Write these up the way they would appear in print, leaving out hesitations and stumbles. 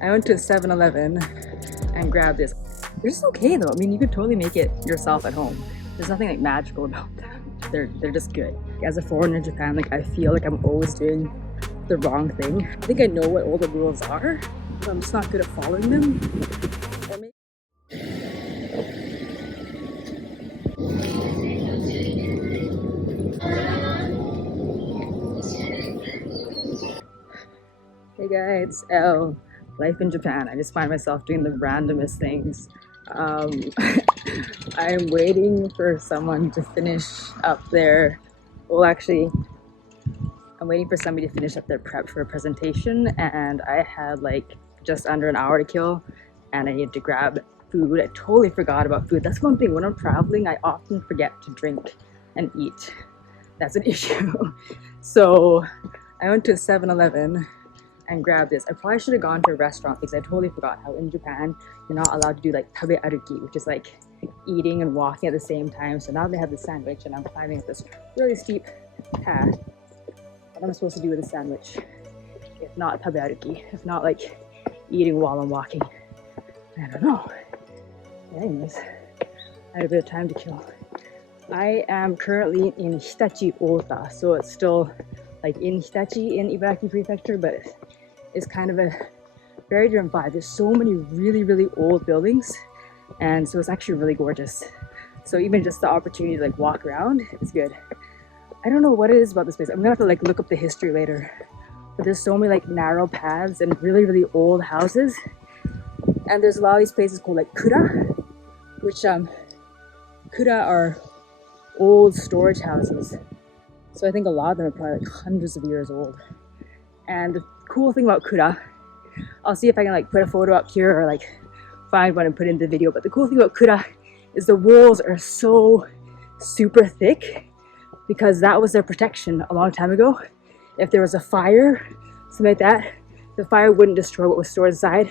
I went to 7-Eleven and grabbed this. They're just okay though. I mean, you could totally make it yourself at home. There's nothing like magical about them. They're just good. As a foreigner in Japan, like I feel like I'm always doing the wrong thing. I think I know what all the rules are, but I'm just not good at following them. Or maybe Hey guys, it's Elle. Life in Japan. I just find myself doing the randomest things. I'm waiting for someone to finish up their, well actually, I'm waiting for somebody to finish up their prep for a presentation, and I had like just under an hour to kill and I need to grab food. I totally forgot about food. That's one thing, when I'm traveling I often forget to drink and eat. That's an issue. So I went to 7-Eleven and grabbed this. I probably should have gone to a restaurant because I totally forgot how in Japan you're not allowed to do like tabearuki, which is like eating and walking at the same time. So now they have the sandwich and I'm climbing up this really steep path. What am I supposed to do with a sandwich if not tabearuki, if not like eating while I'm walking? I don't know. Anyways, I have a bit of time to kill. I am currently in Hitachi Ota, so it's still like in Hitachi in Ibaraki prefecture, but it's kind of a very different vibe. There's so many really old buildings, and so it's actually really gorgeous. So even just the opportunity to like walk around is good. I don't know what it is about this place. I'm gonna have to like look up the history later, but there's so many like narrow paths and really old houses, and there's a lot of these places called like kura, which kura are old storage houses. So I think a lot of them are probably like hundreds of years old. And the cool thing about kura, I'll see if I can like put a photo up here or like find one and put it in the video, but the cool thing about kura is the walls are so super thick because that was their protection a long time ago. If there was a fire, something like that, the fire wouldn't destroy what was stored inside,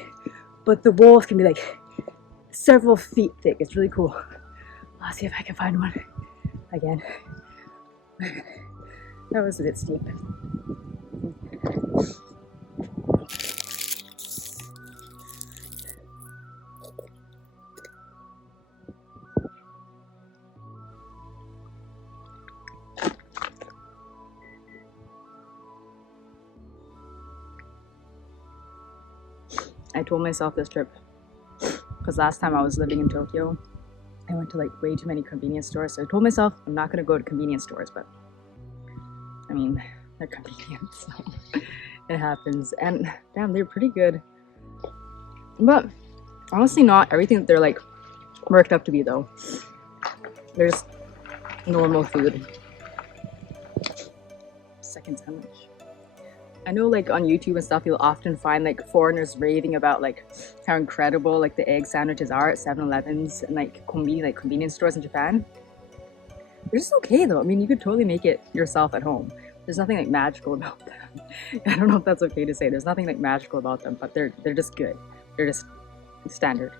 but the walls can be like several feet thick. It's really cool. I'll see if I can find one again. That was a bit steep. I told myself this trip, because last time I was living in Tokyo, I went to like way too many convenience stores. So I told myself I'm not gonna go to convenience stores, but I mean, they're convenient, so it happens. And damn, they're pretty good. But honestly, not everything that they're like worked up to be though. There's normal food. Second sandwich. I know like on YouTube and stuff, you'll often find like foreigners raving about like how incredible like the egg sandwiches are at 7-Elevens and like konbini, like convenience stores in Japan. They're just okay though. I mean, you could totally make it yourself at home. There's nothing like magical about them. I don't know if that's okay to say. There's nothing like magical about them, but they're just good. They're just standard.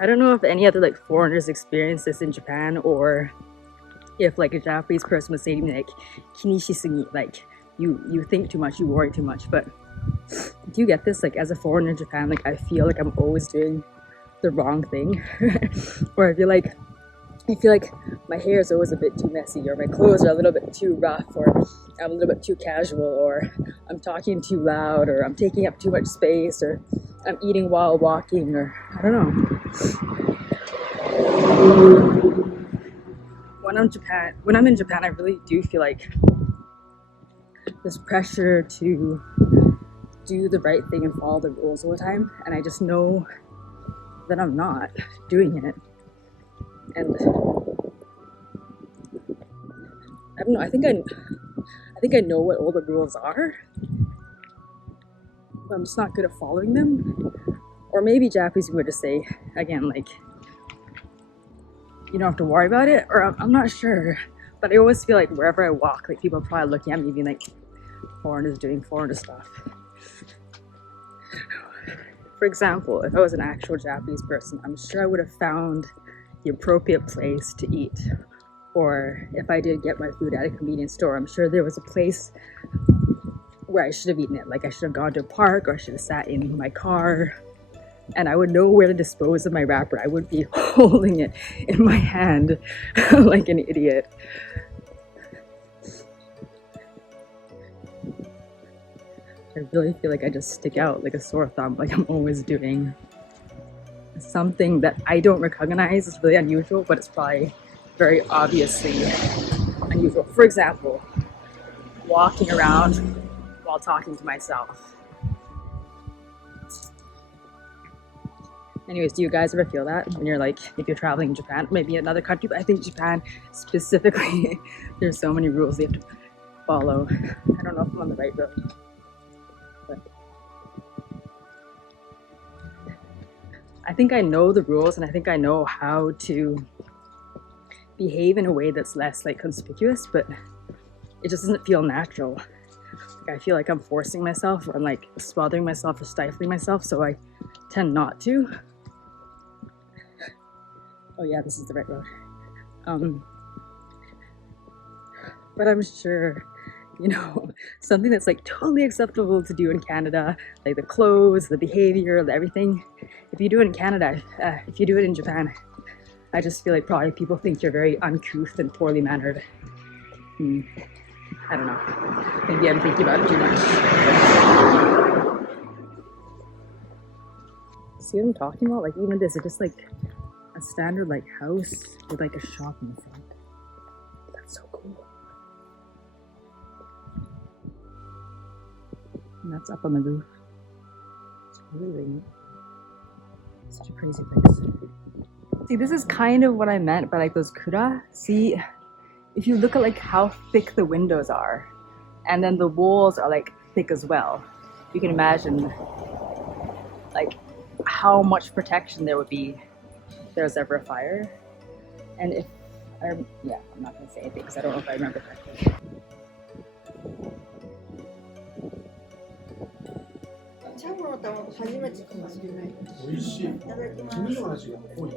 I don't know if any other like foreigners experience this in Japan, or if like a Japanese person would say to me like kinishisigi, like you think too much, you worry too much. But do you get this? Like as a foreigner in Japan, like I feel like I'm always doing the wrong thing. Or I feel like my hair is always a bit too messy, or my clothes are a little bit too rough, or I'm a little bit too casual, or I'm talking too loud, or I'm taking up too much space, or I'm eating while walking, or I don't know. When I'm in Japan, I really do feel like this pressure to do the right thing and follow the rules all the time, and I just know that I'm not doing it. And I don't know, I think I know what all the rules are, but I'm just not good at following them. Or maybe Japanese people would just say, again, like, you don't have to worry about it, or I'm not sure. But I always feel like wherever I walk, like people are probably looking at me being like, foreigners doing foreigner stuff. For example, if I was an actual Japanese person, I'm sure I would have found the appropriate place to eat. Or if I did get my food at a convenience store, I'm sure there was a place where I should have eaten it. Like I should have gone to a park, or I should have sat in my car, and I would know where to dispose of my wrapper. I would be holding it in my hand like an idiot. I really feel like I just stick out like a sore thumb, like I'm always doing something that I don't recognize. It's really unusual, but it's probably very obviously unusual. For example, walking around while talking to myself. Anyways, do you guys ever feel that when you're like, if you're traveling in Japan, maybe another country, but I think Japan specifically, there's so many rules you have to follow. I don't know if I'm on the right road. But I think I know the rules, and I think I know how to behave in a way that's less like conspicuous, but it just doesn't feel natural. Like I feel like I'm forcing myself, or I'm like smothering myself or stifling myself, so I tend not to. Oh yeah, this is the right road. But I'm sure, you know, something that's like totally acceptable to do in Canada, like the clothes, the behavior, the everything. If you do it in Canada, if you do it in Japan, I just feel like probably people think you're very uncouth and poorly mannered. I don't know. Maybe I'm thinking about it too much. See what I'm talking about? Like even this is just like a standard like house with like a shop in the front. That's so cool. And that's up on the roof. It's really, really neat. Such a crazy place. See, this is kind of what I meant by like those kura. See, if you look at like how thick the windows are, and then the walls are like thick as well, you can imagine like how much protection there would be if there's ever a fire. And if I'm not gonna say anything because I don't know if I remember correctly. チャボの卵初めてかもしれない。美味しい。いただきます。黄身の味が濃い。